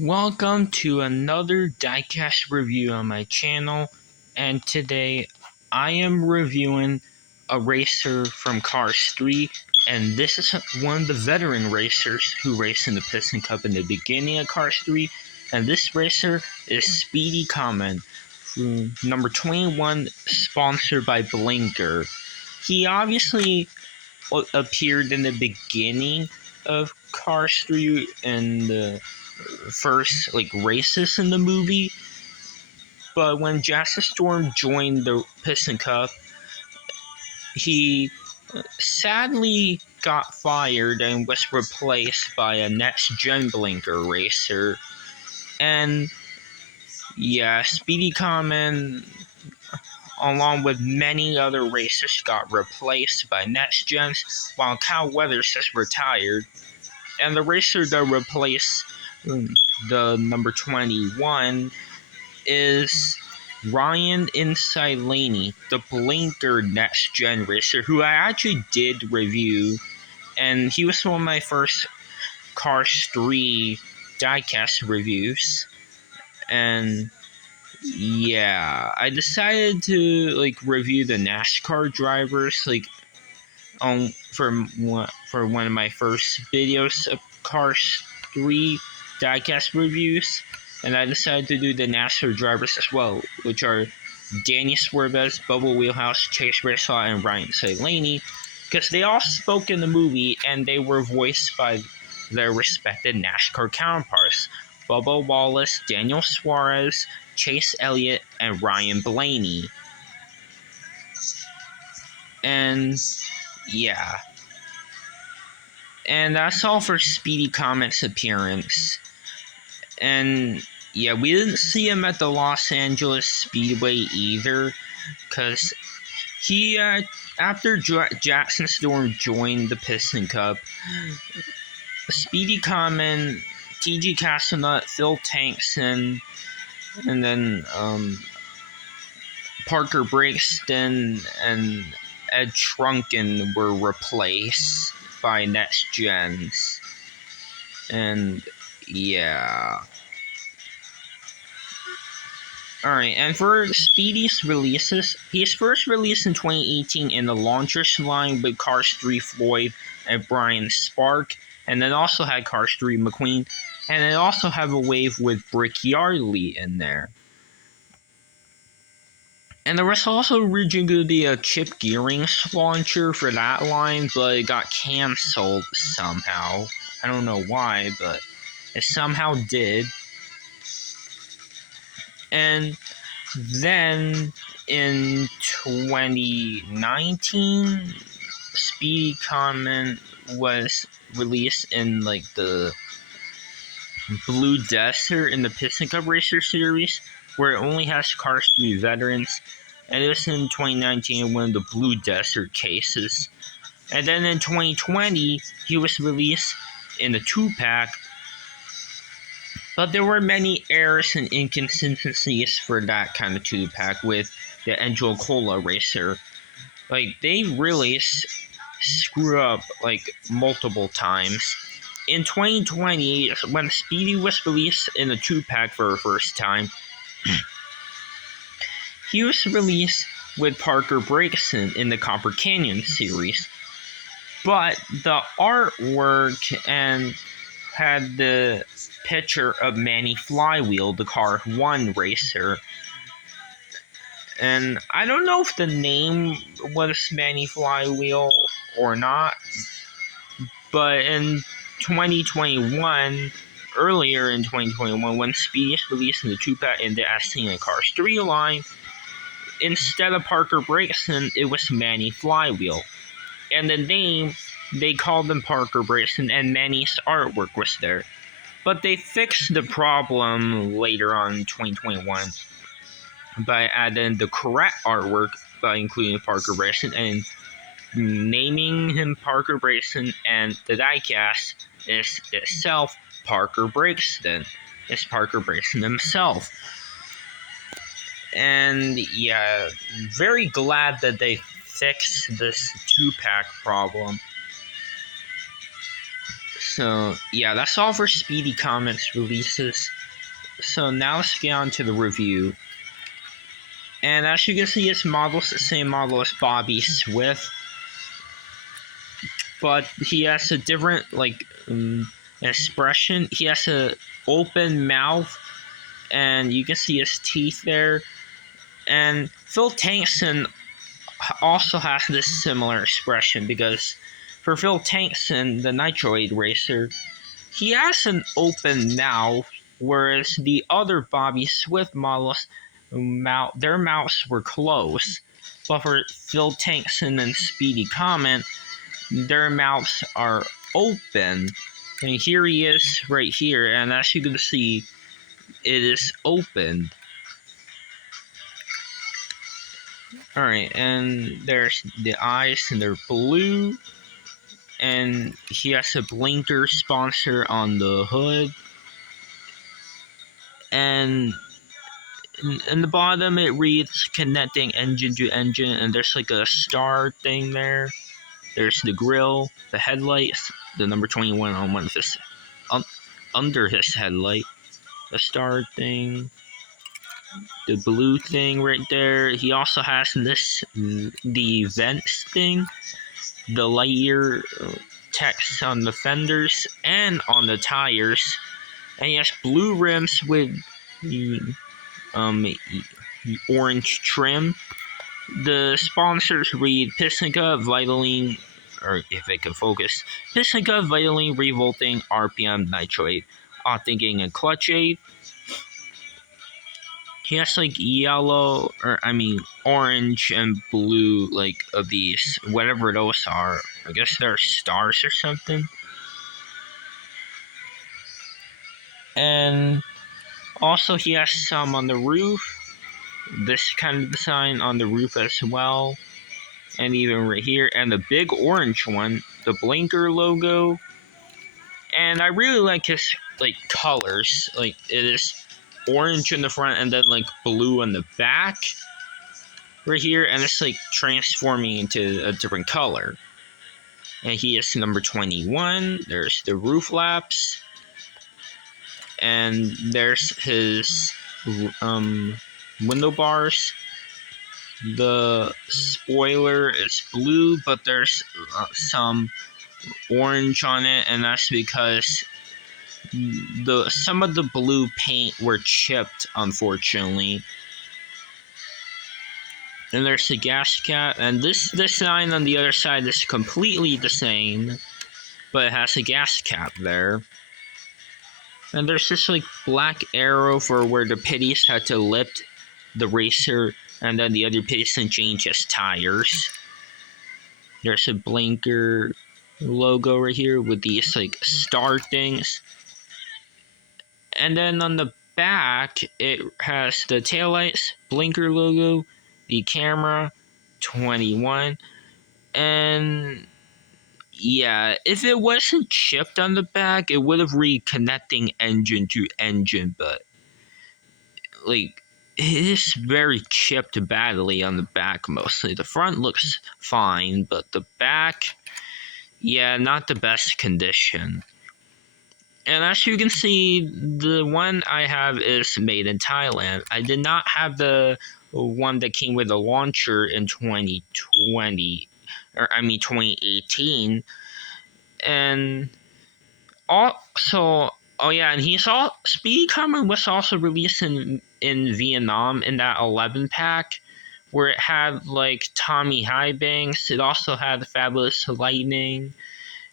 Welcome to another diecast review on my channel, and today I am reviewing a racer from Cars 3, and this is one of the veteran racers who raced in the Piston Cup in the beginning of Cars 3, and this racer is Speedy Comet, number 21, sponsored by Blinker. He obviously appeared in the beginning of Cars 3 and the first races in the movie, but when Jackson Storm joined the Piston Cup, he sadly got fired and was replaced by a next gen Blinker racer. And yeah, Speedy Comet, along with many other racers, got replaced by next gens, while Cal Weathers has retired. And the racer that replaced the number 21 is Ryan Inside Laney, the Blinker next gen racer, who I actually did review, and he was one of my first Cars 3 diecast reviews. And yeah, I decided to review the NASCAR drivers for one of my first videos of Cars 3 diecast reviews, and I decided to do the NASCAR drivers as well, which are Danny Swerves, Bubba Wheelhouse, Chase Brissaw, and Ryan Laney, because they all spoke in the movie and they were voiced by their respected NASCAR counterparts: Bubba Wallace, Daniel Suarez, Chase Elliott, and Ryan Blaney. And yeah. And that's all for Speedy Comet's appearance. And yeah, we didn't see him at the Los Angeles Speedway either, because he, after Jackson Storm joined the Piston Cup, Speedy Comet, T.G. Castlenut, Phil Tankson, and then Parker Brixton and Ed Trunken were replaced by next gens. And yeah. Alright, and for Speedy's releases, he's first released in 2018 in the Launchers line with Cars 3 Floyd and Brian Spark, and then also had Cars 3 McQueen, and then also have a wave with Brick Yardley in there. And there was also originally going to be a Chip Gearings launcher for that line, but it got cancelled somehow. I don't know why, but it somehow did. And then in 2019, Speedy Comet was released in the Blue Desert in the Piston Cup Racer Series, where it only has Cars 3 veterans, and it was in 2019 one of the Blue Desert cases. And then in 2020, he was released in the 2-pack, but there were many errors and inconsistencies for that kind of 2-pack with the Angel Cola racer. They really screw up multiple times. In 2020, when Speedy was released in the 2-pack for the first time, he was released with Parker Brixton in the Copper Canyon series. But the artwork and had the picture of Manny Flywheel, the Car 1 racer. And I don't know if the name was Manny Flywheel or not, but in 2021, earlier in 2021, when Speedy was released in the 2-pack in the ST and Cars 3 line, instead of Parker Brixton, it was Manny Flywheel. And the name, they called him Parker Brixton, and Manny's artwork was there. But they fixed the problem later on in 2021 by adding the correct artwork by including Parker Brixton and naming him Parker Brixton, and the diecast is itself Parker Brixton. It's Parker Brixton himself. And yeah, very glad that they fixed this 2-pack problem. So yeah, that's all for Speedy Comet's releases. So now let's get on to the review. And as you can see, his model's the same model as Bobby Swift, but he has a different expression. He has a open mouth, and you can see his teeth there. And Phil Tankson also has this similar expression, because for Phil Tankson, the Nitroid racer, he has an open mouth, whereas the other Bobby Swift models, their mouths were closed. But for Phil Tankson and Speedy Comet, their mouths are open. And here he is right here, and as you can see, it is open. Alright, and there's the eyes, and they're blue. And he has a blinker sponsor on the hood. And in the bottom it reads connecting engine to engine, and there's like a star thing there. There's the grill, the headlights, the number 21 on one of his under his headlight, the star thing, the blue thing right there. He also has the vents thing, the Lightyear text on the fenders and on the tires, and he has blue rims with orange trim. The sponsors read Pisnica, Vitaline, or if it can focus, Pisnica, Vitaline, Revolting, RPM, Nitroid, Thinking, and Clutch Aid. He has like yellow, orange and blue, like of these, whatever those are. I guess they're stars or something. And also he has some on the roof. This kind of design on the roof as well. And even right here. And the big orange one, the blinker logo. And I really like his colors. Like it is orange in the front and then blue on the back. Right here, and it's transforming into a different color. And he is number 21. There's the roof laps. And there's his window bars. The spoiler is blue, but there's some orange on it, and that's because some of the blue paint were chipped, unfortunately. And there's the gas cap, and this sign on the other side is completely the same, but it has a gas cap there. And there's this black arrow for where the pitties had to lift the racer, and then the other piston changes tires. There's a blinker logo right here with these star things. And then on the back, it has the taillights, blinker logo, the camera, 21. And yeah, if it wasn't chipped on the back, it would have read connecting engine to engine, but it is very chipped badly on the back mostly. The front looks fine, but the back, yeah, not the best condition. And as you can see, the one I have is made in Thailand. I did not have the one that came with the launcher in 2018. And also, and Speedy Comet was also released in Vietnam in that 11 pack, where it had Tommy Highbanks. It also had the Fabulous Lightning,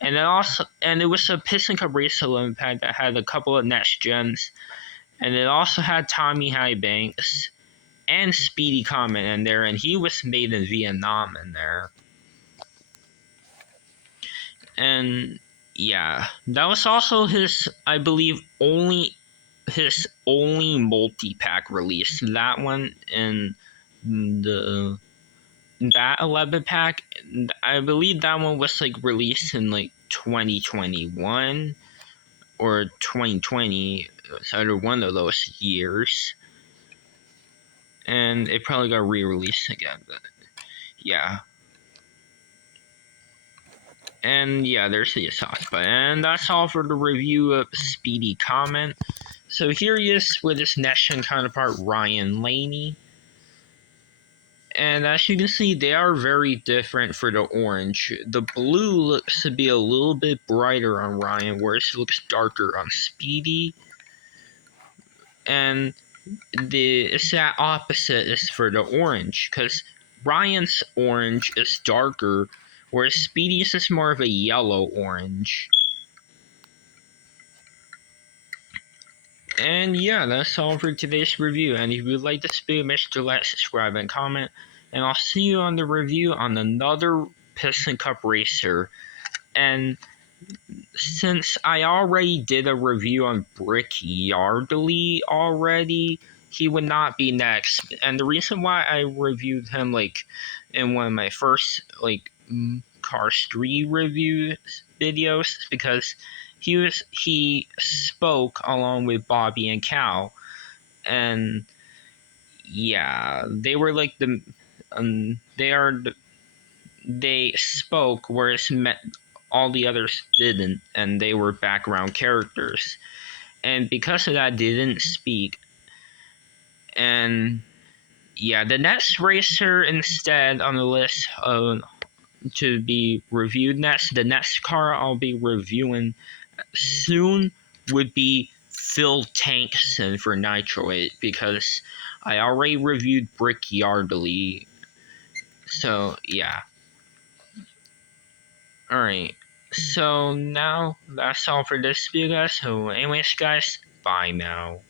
and it was a Piston Cup Race 11 pack that had a couple of next gens, and it also had Tommy Highbanks and Speedy Comet in there, and he was made in Vietnam in there. And yeah, that was also his only multi-pack release. That one and that 11 pack, I believe that one was released in 2021 or 2020. It's either one of those years, and it probably got re-released again. But yeah. And yeah, there's the sauce button. And that's all for the review of Speedy Comet. So here he is with his next gen counterpart, Ryan Laney. And as you can see, they are very different for the orange. The blue looks to be a little bit brighter on Ryan, whereas it looks darker on Speedy. And the exact opposite is for the orange, because Ryan's orange is darker, whereas Speedy's is more of a yellow orange. And yeah, that's all for today's review. And if you like this video, make sure to like, subscribe, and comment. And I'll see you on the review on another Piston Cup racer. And since I already did a review on Brick Yardley already, he would not be next. And the reason why I reviewed him in one of my first Cars 3 review videos is because he spoke along with Bobby and Cal, and yeah, they were like they spoke, whereas all the others didn't, and they were background characters, and because of that, they didn't speak. And yeah, the next racer instead on the list to be reviewed next, the next car I'll be reviewing soon would be Phil Tankson for Nitro 8, because I already reviewed Brick Yardley. So yeah. Alright. So now that's all for this video, guys. So anyways, guys, bye now.